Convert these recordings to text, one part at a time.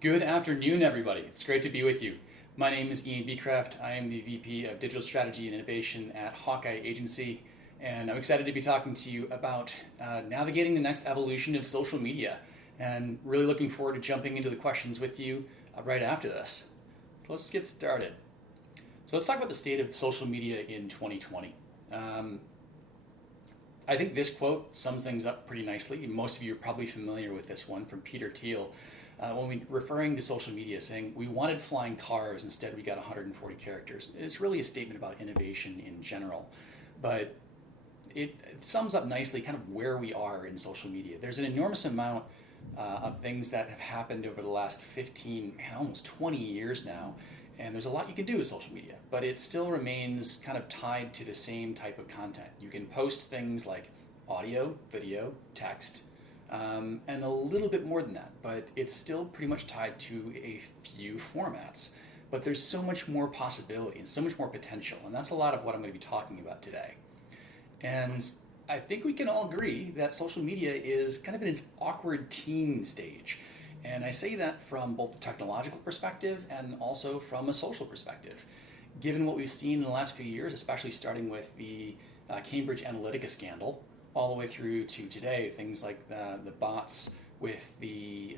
Good afternoon, everybody. It's great to be with you. My name is Ian Beecraft. I am the VP of Digital Strategy and Innovation at Hawkeye Agency, and I'm excited to be talking to you about navigating the next evolution of social media, and really looking forward to jumping into the questions with you right after this. So let's get started. So let's talk about the state of social media in 2020. I think this quote sums things up pretty nicely. Most of you are probably familiar with this one from Peter Thiel. When we referring to social media, saying we wanted flying cars, instead we got 140 characters. It's really a statement about innovation in general, but it sums up nicely kind of where we are in social media. There's an enormous amount of things that have happened over the last 15, almost 20 years now, and there's a lot you can do with social media, but it still remains kind of tied to the same type of content. You can post things like audio, video, text, and a little bit more than that, but it's still pretty much tied to a few formats. But there's so much more possibility and so much more potential, and that's a lot of what I'm going to be talking about today. And I think we can all agree that social media is kind of in its awkward teen stage. And I say that from both a technological perspective and also from a social perspective. Given what we've seen in the last few years, especially starting with the Cambridge Analytica scandal, all the way through to today, things like the bots with the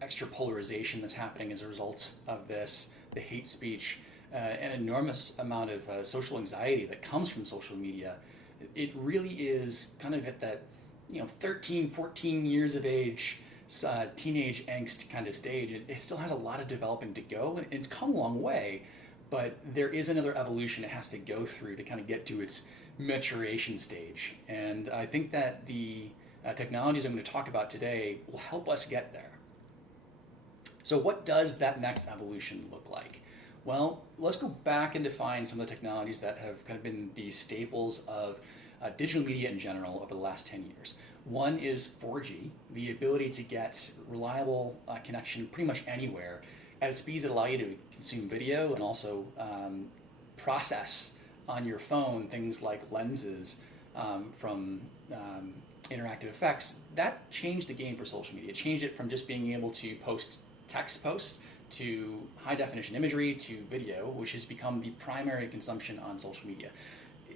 extra polarization that's happening as a result of this, the hate speech, an enormous amount of social anxiety that comes from social media. It really is kind of at that 13, 14 years of age, teenage angst kind of stage. It still has a lot of developing to go, and it's come a long way, but there is another evolution it has to go through to kind of get to its maturation stage. And I think that the technologies I'm going to talk about today will help us get there. So what does that next evolution look like? Well, let's go back and define some of the technologies that have kind of been the staples of digital media in general over the last 10 years. One is 4G, the ability to get reliable connection pretty much anywhere at speeds that allow you to consume video and also process on your phone things like lenses from interactive effects. That changed the game for social media. It changed it from just being able to post text posts to high definition imagery to video, which has become the primary consumption on social media.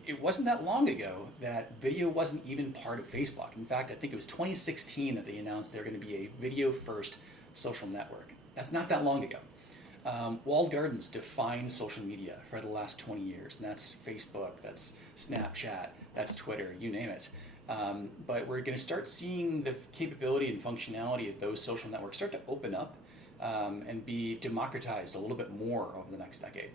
It wasn't that long ago that video wasn't even part of Facebook. In fact, I think it was 2016 that they announced they're going to be a video first social network. That's not that long ago. Walled gardens defined social media for the last 20 years, and that's Facebook, that's Snapchat, that's Twitter, you name it. But we're going to start seeing the capability and functionality of those social networks start to open up and be democratized a little bit more over the next decade.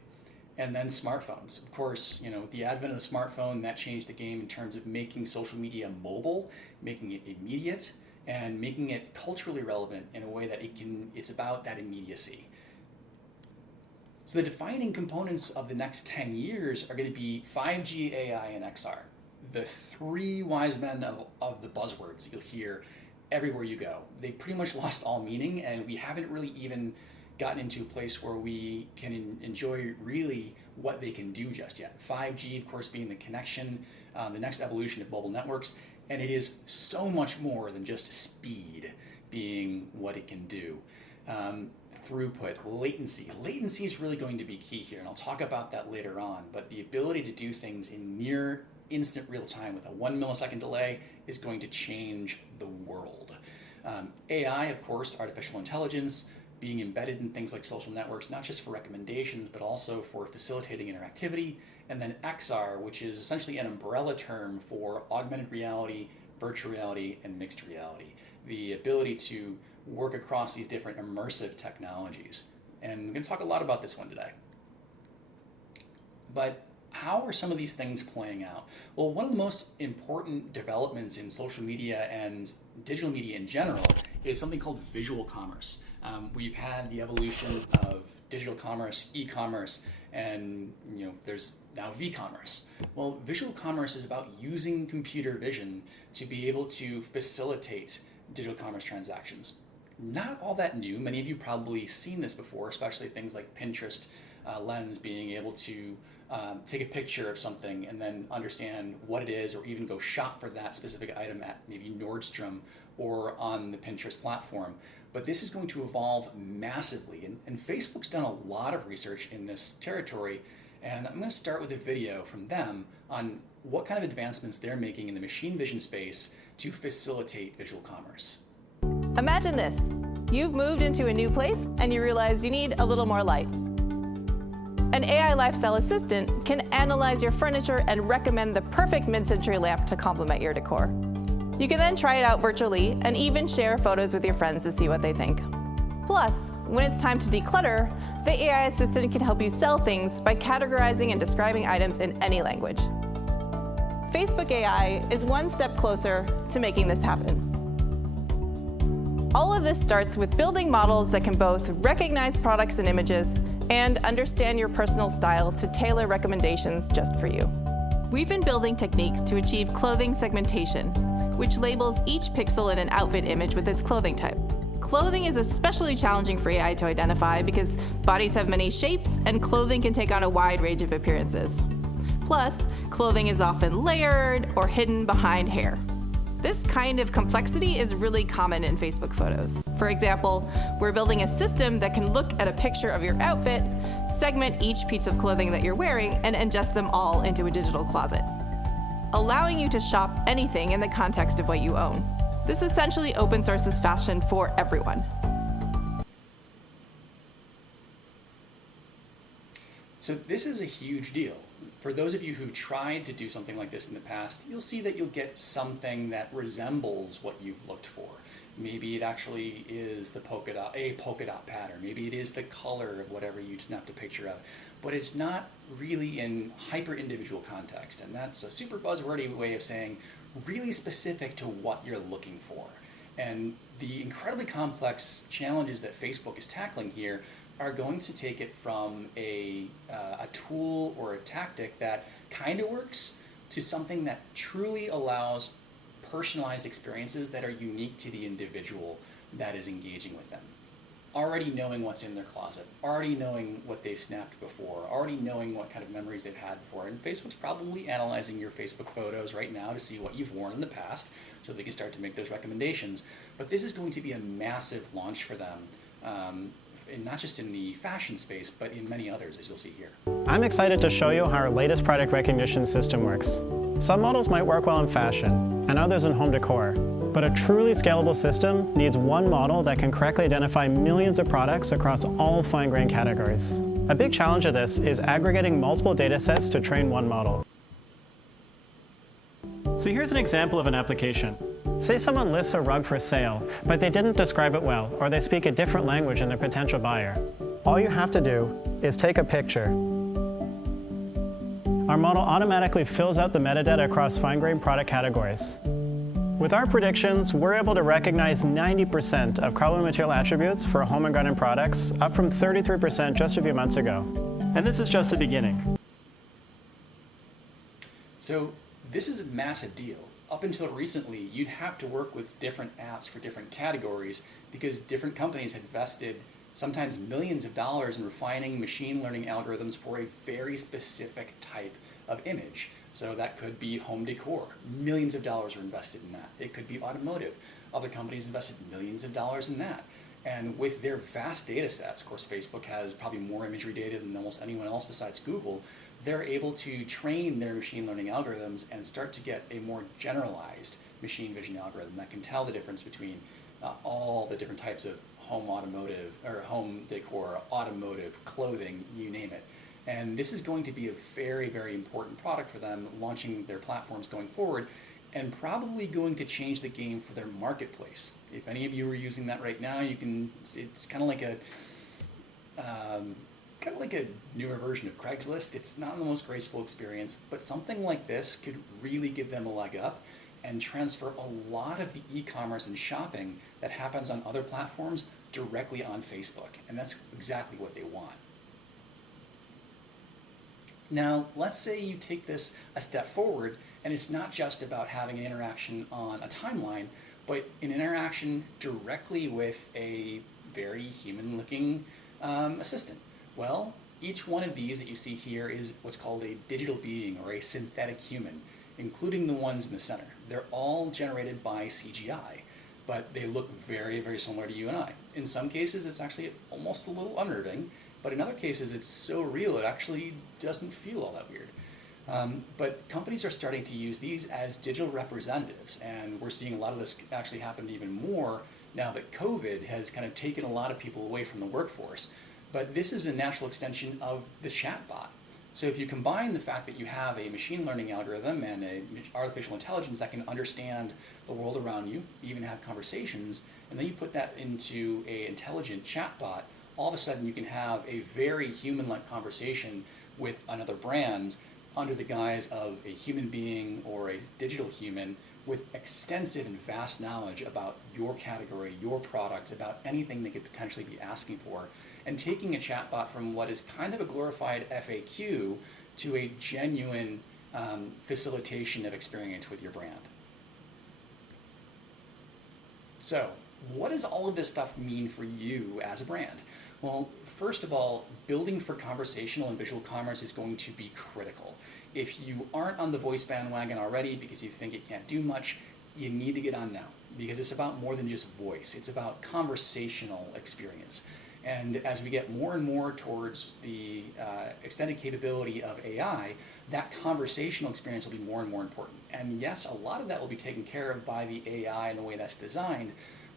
And then smartphones. Of course, with the advent of the smartphone, that changed the game in terms of making social media mobile, making it immediate, and making it culturally relevant in a way that it's about that immediacy. So the defining components of the next 10 years are going to be 5G, AI, and XR. The three wise men of the buzzwords you'll hear everywhere you go. They pretty much lost all meaning, and we haven't really even gotten into a place where we can enjoy really what they can do just yet. 5G, of course, being the connection, the next evolution of mobile networks, and it is so much more than just speed being what it can do. Throughput, latency. Latency is really going to be key here, and I'll talk about that later on, but the ability to do things in near instant real time with a 1 millisecond delay is going to change the world. AI, of course, artificial intelligence, being embedded in things like social networks, not just for recommendations, but also for facilitating interactivity. And then XR, which is essentially an umbrella term for augmented reality, virtual reality, and mixed reality. The ability to work across these different immersive technologies. And we're going to talk a lot about this one today. But how are some of these things playing out? Well, one of the most important developments in social media and digital media in general is something called visual commerce. We've had the evolution of digital commerce, e-commerce, and there's now v-commerce. Well, visual commerce is about using computer vision to be able to facilitate digital commerce transactions. Not all that new. Many of you probably seen this before, especially things like Pinterest Lens, being able to take a picture of something and then understand what it is, or even go shop for that specific item at maybe Nordstrom or on the Pinterest platform. but this is going to evolve massively. And Facebook's done a lot of research in this territory, and I'm going to start with a video from them on what kind of advancements they're making in the machine vision space to facilitate visual commerce. Imagine this. You've moved into a new place and you realize you need a little more light. An AI lifestyle assistant can analyze your furniture and recommend the perfect mid-century lamp to complement your decor. You can then try it out virtually and even share photos with your friends to see what they think. Plus, when it's time to declutter, the AI assistant can help you sell things by categorizing and describing items in any language. Facebook AI is one step closer to making this happen. All of this starts with building models that can both recognize products and images and understand your personal style to tailor recommendations just for you. We've been building techniques to achieve clothing segmentation, which labels each pixel in an outfit image with its clothing type. Clothing is especially challenging for AI to identify because bodies have many shapes and clothing can take on a wide range of appearances. Plus, clothing is often layered or hidden behind hair. This kind of complexity is really common in Facebook photos. For example, we're building a system that can look at a picture of your outfit, segment each piece of clothing that you're wearing, and ingest them all into a digital closet, allowing you to shop anything in the context of what you own. This essentially open sources fashion for everyone. So this is a huge deal. For those of you who tried to do something like this in the past, you'll see that you'll get something that resembles what you've looked for. Maybe it actually is a polka dot pattern. Maybe it is the color of whatever you snapped a picture of. But it's not really in hyper-individual context. And that's a super buzzwordy way of saying really specific to what you're looking for. And the incredibly complex challenges that Facebook is tackling here are going to take it from a tool or a tactic that kind of works to something that truly allows personalized experiences that are unique to the individual that is engaging with them. Already knowing what's in their closet, already knowing what they've snapped before, already knowing what kind of memories they've had before. And Facebook's probably analyzing your Facebook photos right now to see what you've worn in the past so they can start to make those recommendations. But this is going to be a massive launch for them. And not just in the fashion space, but in many others, as you'll see here. I'm excited to show you how our latest product recognition system works. Some models might work well in fashion, and others in home decor. But a truly scalable system needs one model that can correctly identify millions of products across all fine-grained categories. A big challenge of this is aggregating multiple data sets to train one model. So here's an example of an application. Say someone lists a rug for sale, but they didn't describe it well, or they speak a different language than their potential buyer. All you have to do is take a picture. Our model automatically fills out the metadata across fine-grained product categories. With our predictions, we're able to recognize 90% of carbon material attributes for home and garden products, up from 33% just a few months ago. And this is just the beginning. So this is a massive deal. Up until recently, you'd have to work with different apps for different categories because different companies had invested sometimes millions of dollars in refining machine learning algorithms for a very specific type of image. So that could be home decor. Millions of dollars were invested in that. It could be automotive. Other companies invested millions of dollars in that. And with their vast data sets, of course, Facebook has probably more imagery data than almost anyone else besides Google, they're able to train their machine learning algorithms and start to get a more generalized machine vision algorithm that can tell the difference between all the different types of home automotive or home decor, automotive, clothing, you name it. And this is going to be a very, very important product for them launching their platforms going forward and probably going to change the game for their marketplace. If any of you are using that right now, you can, it's kind of like a newer version of Craigslist. It's not the most graceful experience, but something like this could really give them a leg up and transfer a lot of the e-commerce and shopping that happens on other platforms directly on Facebook. And that's exactly what they want. Now, let's say you take this a step forward, and it's not just about having an interaction on a timeline, but an interaction directly with a very human-looking assistant. Well, each one of these that you see here is what's called a digital being or a synthetic human, including the ones in the center. They're all generated by CGI. but they look very, very similar to you and I. In some cases, it's actually almost a little unnerving, but in other cases, it's so real, it actually doesn't feel all that weird. But companies are starting to use these as digital representatives, and we're seeing a lot of this actually happen even more now that COVID has kind of taken a lot of people away from the workforce. But this is a natural extension of the chatbot. So if you combine the fact that you have a machine learning algorithm and a artificial intelligence that can understand the world around you, even have conversations, and then you put that into an intelligent chatbot, all of a sudden you can have a very human-like conversation with another brand under the guise of a human being or a digital human with extensive and vast knowledge about your category, your products, about anything they could potentially be asking for, and taking a chatbot from what is kind of a glorified FAQ to a genuine facilitation of experience with your brand. So, what does all of this stuff mean for you as a brand? Well, first of all, building for conversational and visual commerce is going to be critical. If you aren't on the voice bandwagon already because you think it can't do much, you need to get on now, because it's about more than just voice. It's about conversational experience. And as we get more and more towards the extended capability of AI, that conversational experience will be more and more important. And yes, a lot of that will be taken care of by the AI and the way that's designed,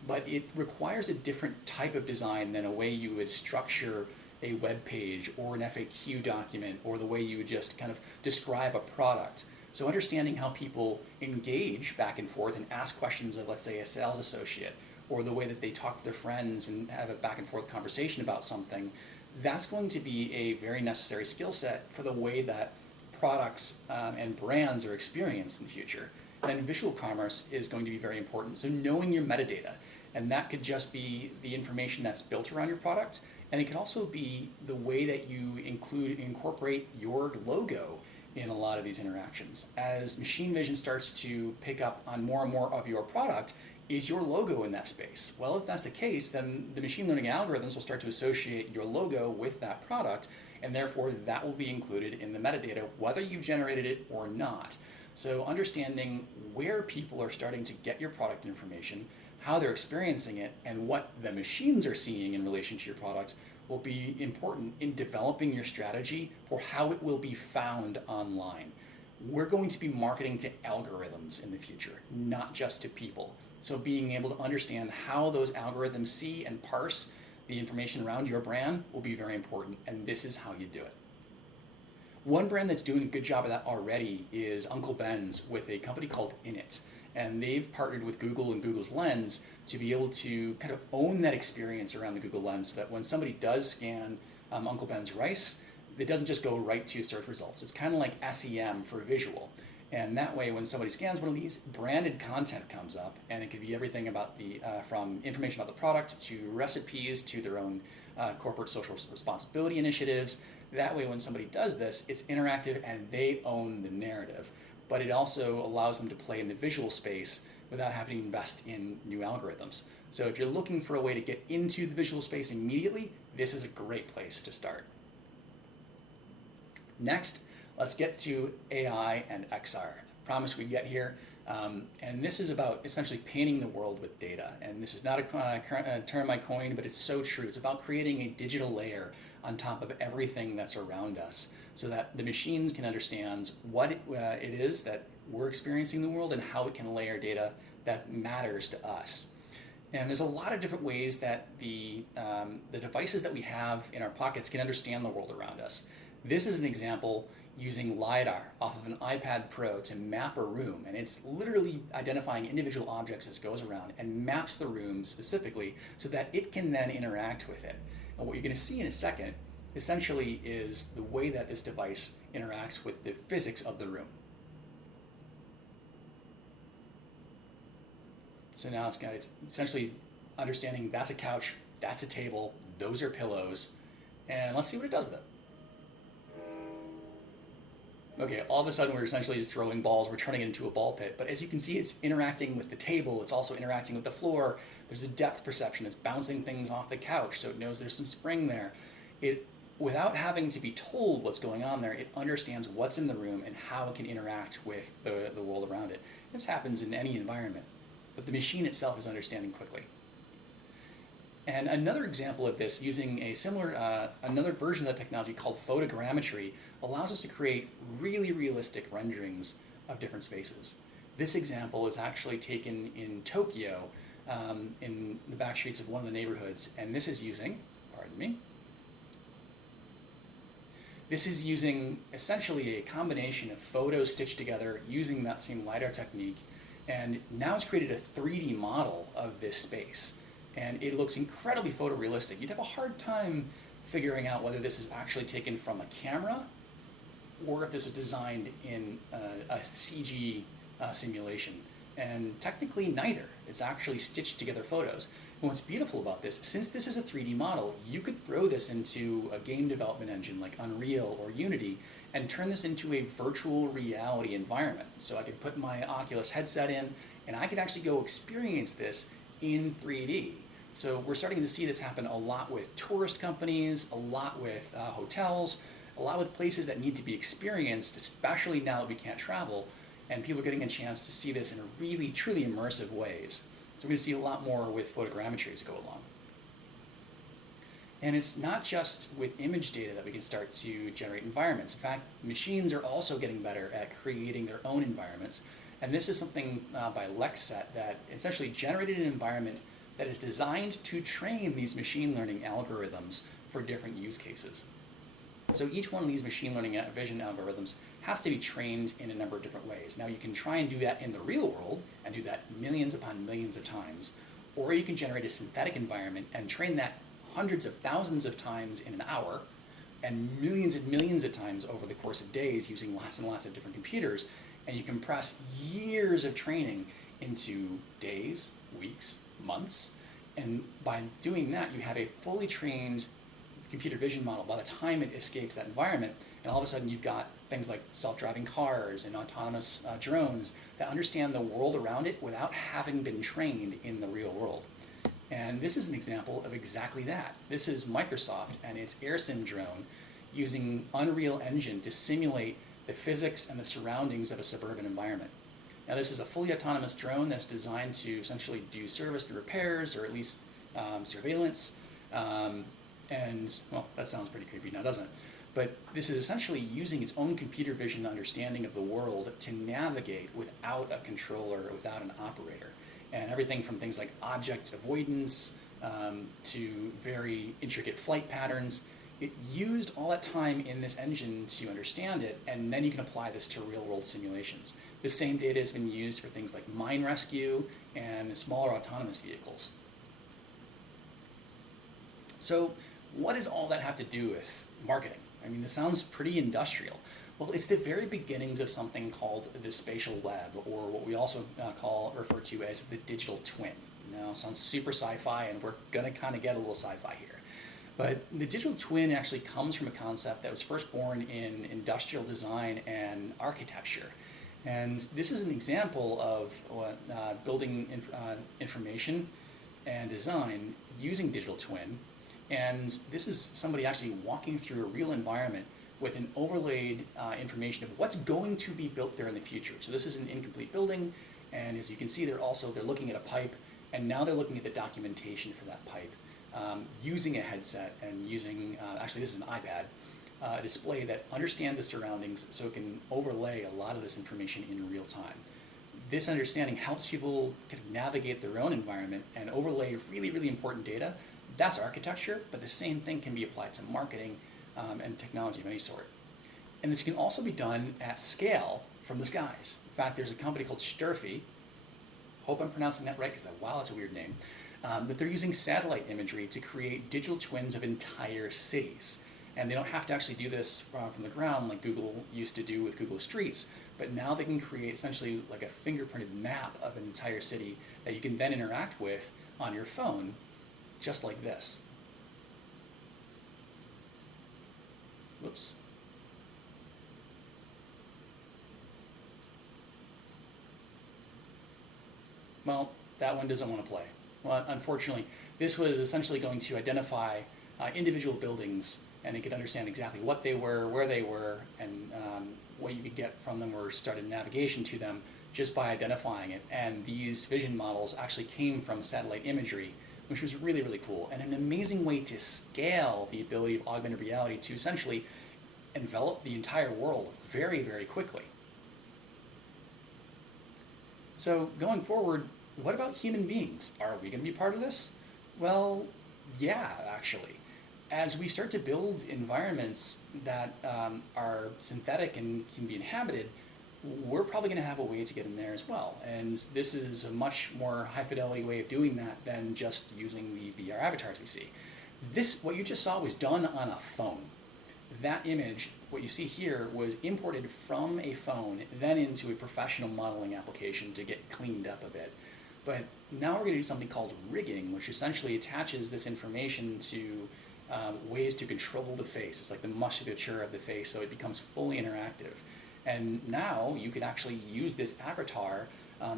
but it requires a different type of design than a way you would structure a web page or an FAQ document, or the way you would just kind of describe a product. So understanding how people engage back and forth and ask questions of, let's say, a sales associate, or the way that they talk to their friends and have a back and forth conversation about something, that's going to be a very necessary skill set for the way that products and brands are experienced in the future. And visual commerce is going to be very important. So knowing your metadata, and that could just be the information that's built around your product, and it can also be the way that you incorporate your logo in a lot of these interactions. As machine vision starts to pick up on more and more of your product, is your logo in that space? Well, if that's the case, then the machine learning algorithms will start to associate your logo with that product, and therefore that will be included in the metadata, whether you generated it or not. So understanding where people are starting to get your product information, how they're experiencing it, and what the machines are seeing in relation to your product will be important in developing your strategy for how it will be found online. We're going to be marketing to algorithms in the future, not just to people. So being able to understand how those algorithms see and parse the information around your brand will be very important, and this is how you do it. One brand that's doing a good job of that already is Uncle Ben's with a company called Init. And they've partnered with Google and Google's Lens to be able to kind of own that experience around the Google Lens, so that when somebody does scan Uncle Ben's rice, it doesn't just go right to search results. It's kind of like SEM for visual. And that way, when somebody scans one of these, branded content comes up, and it could be everything about the, from information about the product to recipes to their own corporate social responsibility initiatives. That way, when somebody does this, it's interactive and they own the narrative. But it also allows them to play in the visual space without having to invest in new algorithms. So if you're looking for a way to get into the visual space immediately, this is a great place to start. Next, let's get to AI and XR. Promise we get here. And this is about essentially painting the world with data. And this is not a term I coined, but it's so true. It's about creating a digital layer on top of everything that's around us, so that the machines can understand what it is that we're experiencing in the world and how it can layer data that matters to us. And there's a lot of different ways that the devices that we have in our pockets can understand the world around us. This is an example using LiDAR off of an iPad Pro to map a room, and it's literally identifying individual objects as it goes around and maps the room specifically so that it can then interact with it. And what you're going to see in a second essentially is the way that this device interacts with the physics of the room. So now it's essentially understanding that's a couch, that's a table, those are pillows, and let's see what it does with it. Okay, all of a sudden we're essentially just throwing balls, we're turning it into a ball pit, but as you can see, it's interacting with the table, it's also interacting with the floor, there's a depth perception, it's bouncing things off the couch, so it knows there's some spring there. Without having to be told what's going on there, it understands what's in the room and how it can interact with the world around it. This happens in any environment. but the machine itself is understanding quickly. And another example of this, using a similar, another version of that technology called Photogrammetry, allows us to create really realistic renderings of different spaces. This example is actually taken in Tokyo, in the back streets of one of the neighborhoods, and this is using, pardon me, this is using essentially a combination of photos stitched together using that same LiDAR technique, and now it's created a 3D model of this space. And it looks incredibly photorealistic. You'd have a hard time figuring out whether this is actually taken from a camera or if this was designed in a CG simulation. And technically neither. It's actually stitched together photos. And what's beautiful about this, since this is a 3D model, you could throw this into a game development engine like Unreal or Unity and turn this into a virtual reality environment. So I could put my Oculus headset in and I could actually go experience this in 3D. So we're starting to see this happen a lot with tourist companies, a lot with hotels, a lot with places that need to be experienced, especially now that we can't travel, and people are getting a chance to see this in really, truly immersive ways. So we're going to see a lot more with photogrammetry as we go along. And it's not just with image data that we can start to generate environments. In fact, machines are also getting better at creating their own environments. And this is something by Lexset that essentially generated an environment that is designed to train these machine learning algorithms for different use cases. So each one of these machine learning vision algorithms has to be trained in a number of different ways. Now you can try and do that in the real world and do that millions upon millions of times, or you can generate a synthetic environment and train that hundreds of thousands of times in an hour and millions of times over the course of days using lots and lots of different computers, and you compress years of training into days, weeks, months, and by doing that you have a fully trained computer vision model by the time it escapes that environment, and all of a sudden you've got things like self-driving cars and autonomous drones that understand the world around it without having been trained in the real world. And this is an example of exactly that. This is Microsoft and its AirSim drone using Unreal Engine to simulate the physics and the surroundings of a suburban environment. Now this is a fully autonomous drone that's designed to essentially do service and repairs, or at least surveillance. And, well, that sounds pretty creepy now, doesn't it? But this is essentially using its own computer vision understanding of the world to navigate without a controller, without an operator. And everything from things like object avoidance to very intricate flight patterns. It used all that time in this engine to understand it, and then you can apply this to real-world simulations. The same data has been used for things like mine rescue and smaller autonomous vehicles. So what does all that have to do with marketing? I mean, this sounds pretty industrial. Well, it's the very beginnings of something called the spatial web, or what we also refer to as the digital twin. Now, it sounds super sci-fi, and we're going to kind of get a little sci-fi here. But the digital twin actually comes from a concept that was first born in industrial design and architecture. And this is an example of building information and design using digital twin. And this is somebody actually walking through a real environment with an overlaid information of what's going to be built there in the future. So this is an incomplete building, and as you can see, they're looking at a pipe, and now they're looking at the documentation for that pipe, using a headset and using, actually this is an iPad, a display that understands the surroundings so it can overlay a lot of this information in real time. This understanding helps people kind of navigate their own environment and overlay really, really important data. That's architecture, but the same thing can be applied to marketing and technology of any sort. And this can also be done at scale from the skies. In fact, there's a company called Sturfee, hope I'm pronouncing that right because wow, that's a weird name, that they're using satellite imagery to create digital twins of entire cities. And they don't have to actually do this from the ground like Google used to do with Google Streets, but now they can create essentially like a fingerprinted map of an entire city that you can then interact with on your phone, just like this. Whoops. Well, that one doesn't want to play. Well, unfortunately, this was essentially going to identify individual buildings, and it could understand exactly what they were, where they were, and what you could get from them, or started navigation to them just by identifying it. And these vision models actually came from satellite imagery, which was really, really cool, and an amazing way to scale the ability of augmented reality to essentially envelop the entire world very, very quickly. So going forward, what about human beings? Are we going to be part of this? Well, yeah, actually. As we start to build environments that are synthetic and can be inhabited, we're probably going to have a way to get in there as well. And this is a much more high fidelity way of doing that than just using the VR avatars we see. This, what you just saw, was done on a phone. That image, what you see here, was imported from a phone, then into a professional modeling application to get cleaned up a bit. But now we're going to do something called rigging, which essentially attaches this information to ways to control the face. It's like the musculature of the face, so it becomes fully interactive. And now you can actually use this avatar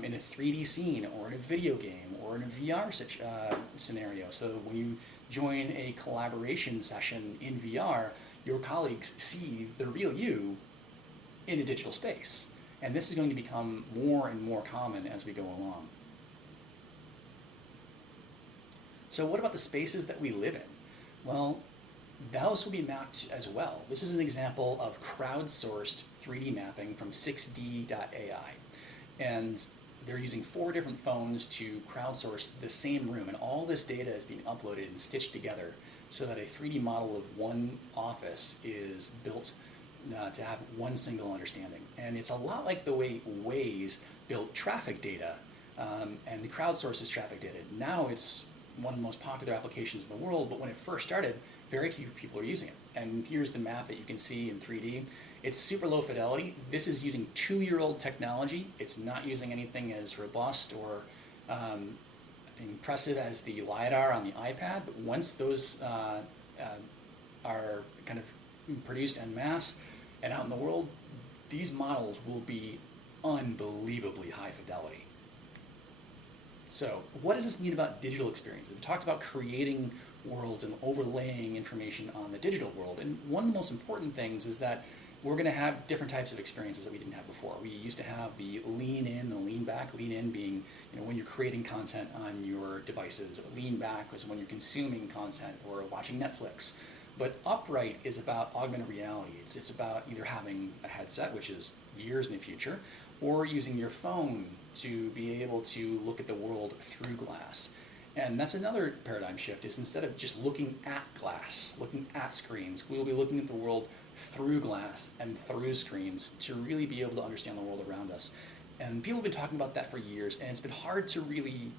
in a 3D scene or in a video game or in a VR scenario. So when you join a collaboration session in VR, your colleagues see the real you in a digital space. And this is going to become more and more common as we go along. So what about the spaces that we live in? Well, those will be mapped as well. This is an example of crowdsourced 3D mapping from 6D.ai. And they're using 4 different phones to crowdsource the same room, and all this data is being uploaded and stitched together so that a 3D model of one office is built to have one single understanding. And it's a lot like the way Waze built traffic data and crowdsources traffic data. Now it's one of the most popular applications in the world, but when it first started, very few people are using it. And here's the map that you can see in 3D. It's super low fidelity. This is using 2-year-old technology. It's not using anything as robust or impressive as the LiDAR on the iPad, but once those are kind of produced en masse and out in the world, these models will be unbelievably high fidelity. So what does this mean about digital experiences? We talked about creating worlds and overlaying information on the digital world, and one of the most important things is that we're going to have different types of experiences that we didn't have before. We used to have the lean in, the lean back. Lean in being, when you're creating content on your devices. Lean back was when you're consuming content or watching Netflix. But upright is about augmented reality. It's about either having a headset, which is years in the future, or using your phone to be able to look at the world through glass. And that's another paradigm shift, is instead of just looking at glass, looking at screens, we will be looking at the world through glass and through screens to really be able to understand the world around us. And people have been talking about that for years, and it's been hard to really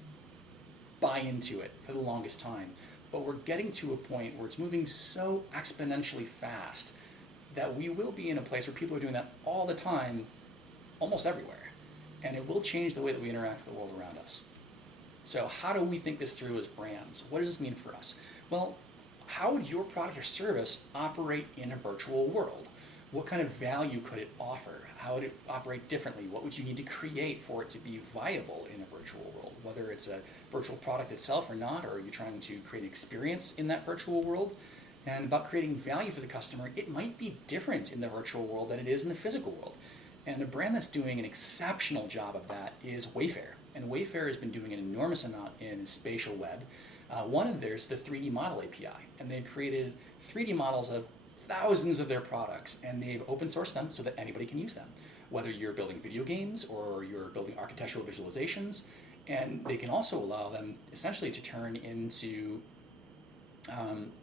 buy into it for the longest time. But we're getting to a point where it's moving so exponentially fast that we will be in a place where people are doing that all the time, almost everywhere. And it will change the way that we interact with the world around us. So how do we think this through as brands? What does this mean for us? Well, how would your product or service operate in a virtual world? What kind of value could it offer? How would it operate differently? What would you need to create for it to be viable in a virtual world? Whether it's a virtual product itself or not, or are you trying to create an experience in that virtual world? And about creating value for the customer, it might be different in the virtual world than it is in the physical world. And a brand that's doing an exceptional job of that is Wayfair. And Wayfair has been doing an enormous amount in spatial web. There's the 3D model API, and they've created 3D models of thousands of their products, and they've open sourced them so that anybody can use them, whether you're building video games or you're building architectural visualizations. And they can also allow them essentially to turn into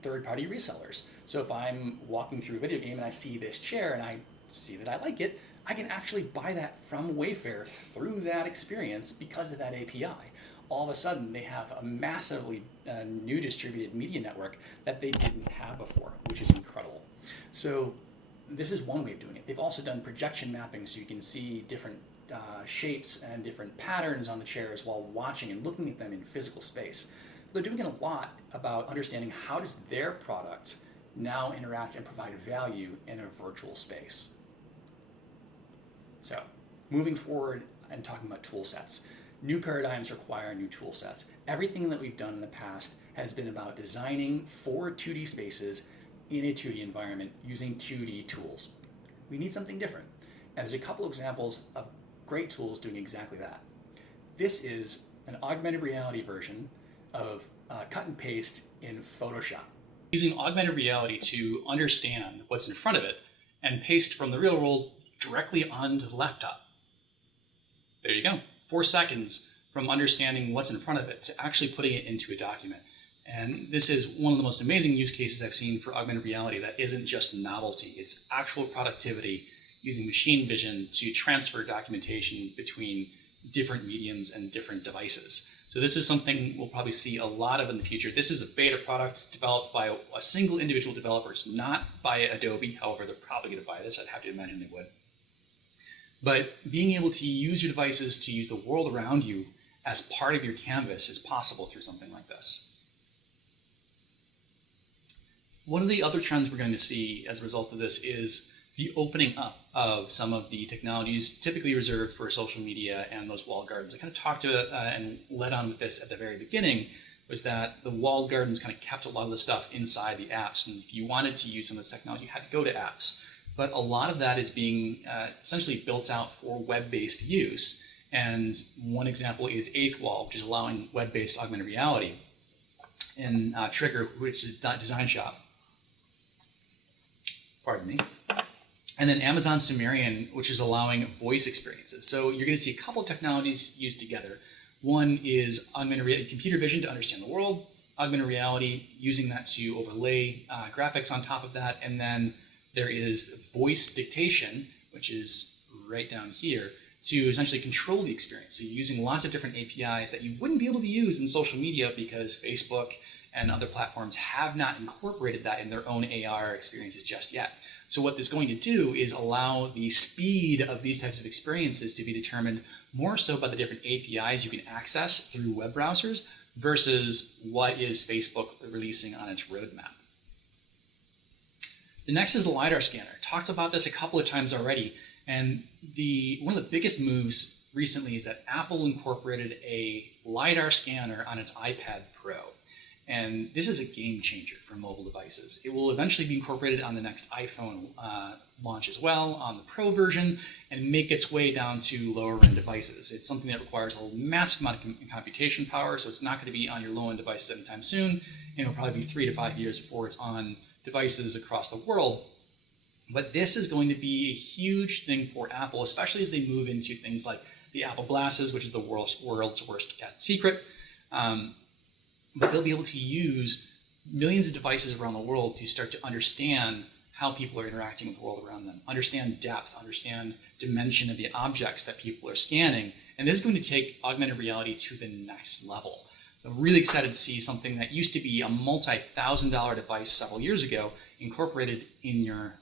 third-party resellers. So if I'm walking through a video game and I see this chair and I see that I like it, I can actually buy that from Wayfair through that experience because of that API. All of a sudden, they have a massively new distributed media network that they didn't have before, which is incredible. So this is one way of doing it. They've also done projection mapping, so you can see different shapes and different patterns on the chairs while watching and looking at them in physical space. They're doing a lot about understanding how does their product now interact and provide value in a virtual space. So moving forward and talking about tool sets. New paradigms require new tool sets. Everything that we've done in the past has been about designing for 2D spaces in a 2D environment using 2D tools. We need something different. And there's a couple examples of great tools doing exactly that. This is an augmented reality version of cut and paste in Photoshop. Using augmented reality to understand what's in front of it and paste from the real world directly onto the laptop. There you go. 4 seconds from understanding what's in front of it to actually putting it into a document. And this is one of the most amazing use cases I've seen for augmented reality that isn't just novelty, it's actual productivity using machine vision to transfer documentation between different mediums and different devices. So this is something we'll probably see a lot of in the future. This is a beta product developed by a single individual developer, it's not by Adobe. However, they're probably going to buy this. I'd have to imagine they would. But being able to use your devices to use the world around you as part of your canvas is possible through something like this. One of the other trends we're going to see as a result of this is the opening up of some of the technologies typically reserved for social media and those walled gardens. I kind of talked to it and led on with this at the very beginning, was that the walled gardens kind of kept a lot of the stuff inside the apps. And if you wanted to use some of this technology, you had to go to apps. But a lot of that is being essentially built out for web-based use. And one example is Eighth Wall, which is allowing web-based augmented reality, and Trigger, which is Design Shop. Pardon me. And then Amazon Sumerian, which is allowing voice experiences. So you're going to see a couple of technologies used together. One is augmented reality, computer vision to understand the world, augmented reality, using that to overlay graphics on top of that. And then there is voice dictation, which is right down here, to essentially control the experience. So you're using lots of different APIs that you wouldn't be able to use in social media because Facebook and other platforms have not incorporated that in their own AR experiences just yet. So what this is going to do is allow the speed of these types of experiences to be determined more so by the different APIs you can access through web browsers versus what is Facebook releasing on its roadmap. The next is the LiDAR Scanner. Talked about this a couple of times already, and one of the biggest moves recently is that Apple incorporated a LiDAR scanner on its iPad Pro. And this is a game changer for mobile devices. It will eventually be incorporated on the next iPhone launch as well, on the Pro version, and make its way down to lower end devices. It's something that requires a massive amount of computation power, so it's not going to be on your low end devices anytime soon, and it'll probably be 3 to 5 years before it's on devices across the world. But this is going to be a huge thing for Apple, especially as they move into things like the Apple Glasses, which is the world's worst kept secret. But they'll be able to use millions of devices around the world to start to understand how people are interacting with the world around them, understand depth, understand dimension of the objects that people are scanning. And this is going to take augmented reality to the next level. So I'm really excited to see something that used to be a multi-$1,000 device several years ago incorporated in your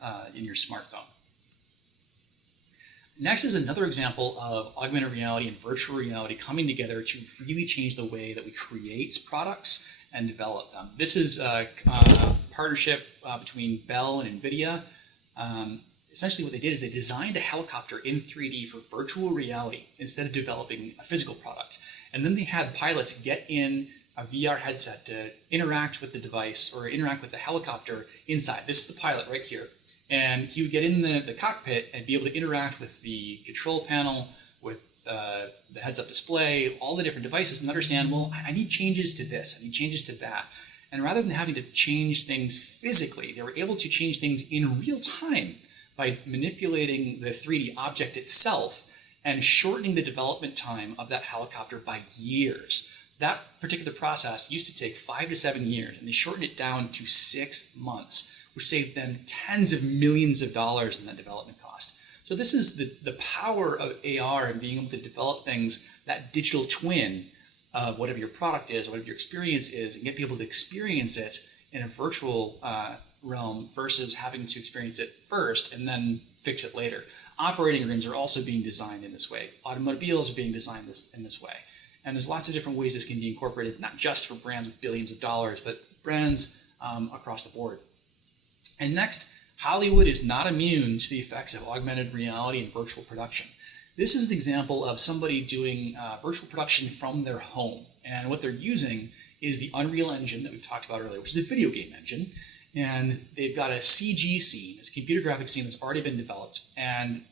smartphone. Next is another example of augmented reality and virtual reality coming together to really change the way that we create products and develop them. This is a partnership between Bell and NVIDIA. Essentially what they did is they designed a helicopter in 3D for virtual reality instead of developing a physical product. And then they had pilots get in a VR headset to interact with the device or interact with the helicopter inside. This is the pilot right here. And he would get in the cockpit and be able to interact with the control panel, with the heads-up display, all the different devices, and understand, well, I need changes to this, I need changes to that. And rather than having to change things physically, they were able to change things in real time by manipulating the 3D object itself and shortening the development time of that helicopter by years. That particular process used to take 5 to 7 years, and they shortened it down to 6 months. Which saved them tens of millions of dollars in that development cost. So this is the power of AR and being able to develop things, that digital twin of whatever your product is, whatever your experience is, and be able to experience it in a virtual realm versus having to experience it first and then fix it later. Operating rooms are also being designed in this way. Automobiles are being designed in this way. And there's lots of different ways this can be incorporated, not just for brands with billions of dollars, but brands across the board. And next, Hollywood is not immune to the effects of augmented reality and virtual production. This is an example of somebody doing virtual production from their home. And what they're using is the Unreal Engine that we talked about earlier, which is a video game engine. And they've got a CG scene, it's a computer graphics scene that's already been developed. And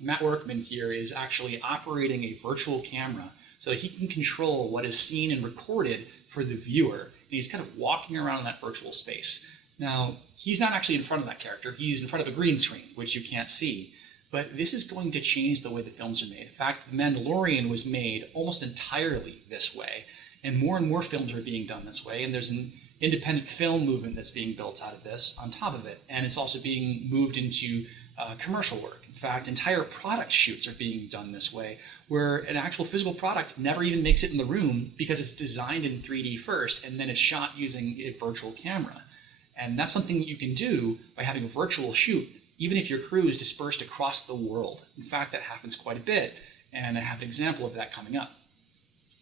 Matt Workman here is actually operating a virtual camera so he can control what is seen and recorded for the viewer. And he's kind of walking around in that virtual space. Now, he's not actually in front of that character. He's in front of a green screen, which you can't see. But this is going to change the way the films are made. In fact, The Mandalorian was made almost entirely this way. And more films are being done this way. And there's an independent film movement that's being built out of this on top of it. And it's also being moved into commercial work. In fact, entire product shoots are being done this way, where an actual physical product never even makes it in the room because it's designed in 3D first and then it's shot using a virtual camera. And that's something that you can do by having a virtual shoot, even if your crew is dispersed across the world. In fact, that happens quite a bit, and I have an example of that coming up.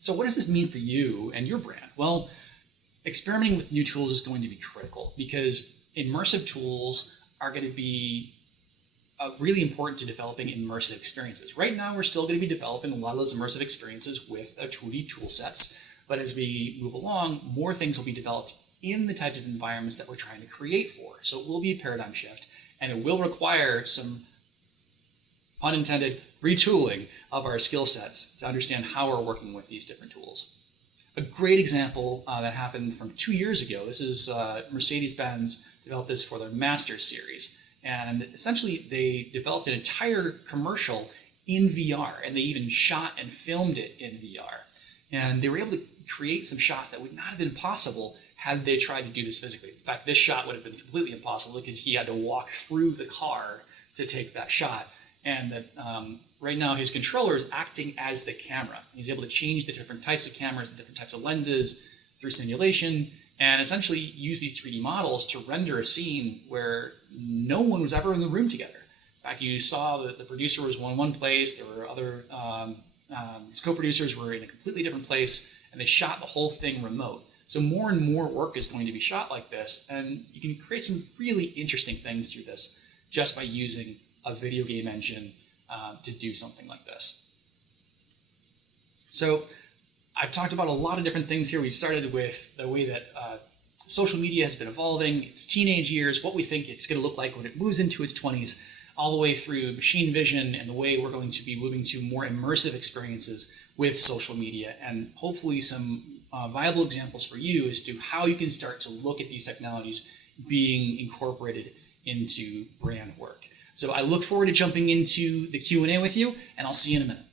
So what does this mean for you and your brand? Well, experimenting with new tools is going to be critical because immersive tools are going to be really important to developing immersive experiences. Right now, we're still going to be developing a lot of those immersive experiences with 2D tool sets, but as we move along, more things will be developed in the types of environments that we're trying to create for. So it will be a paradigm shift, and it will require some, pun intended, retooling of our skill sets to understand how we're working with these different tools. A great example that happened from 2 years ago, this is Mercedes-Benz developed this for their Masters series. And essentially, they developed an entire commercial in VR, and they even shot and filmed it in VR. And they were able to create some shots that would not have been possible had they tried to do this physically. In fact, this shot would have been completely impossible because he had to walk through the car to take that shot. And that right now, his controller is acting as the camera. He's able to change the different types of cameras, the different types of lenses through simulation, and essentially use these 3D models to render a scene where no one was ever in the room together. In fact, you saw that the producer was in one place, there were other, his co-producers were in a completely different place, and they shot the whole thing remote. So more and more work is going to be shot like this, and you can create some really interesting things through this just by using a video game engine to do something like this. So I've talked about a lot of different things here. We started with the way that social media has been evolving, its teenage years, what we think it's going to look like when it moves into its 20s, all the way through machine vision and the way we're going to be moving to more immersive experiences with social media, and hopefully some viable examples for you as to how you can start to look at these technologies being incorporated into brand work. So I look forward to jumping into the Q&A with you, and I'll see you in a minute.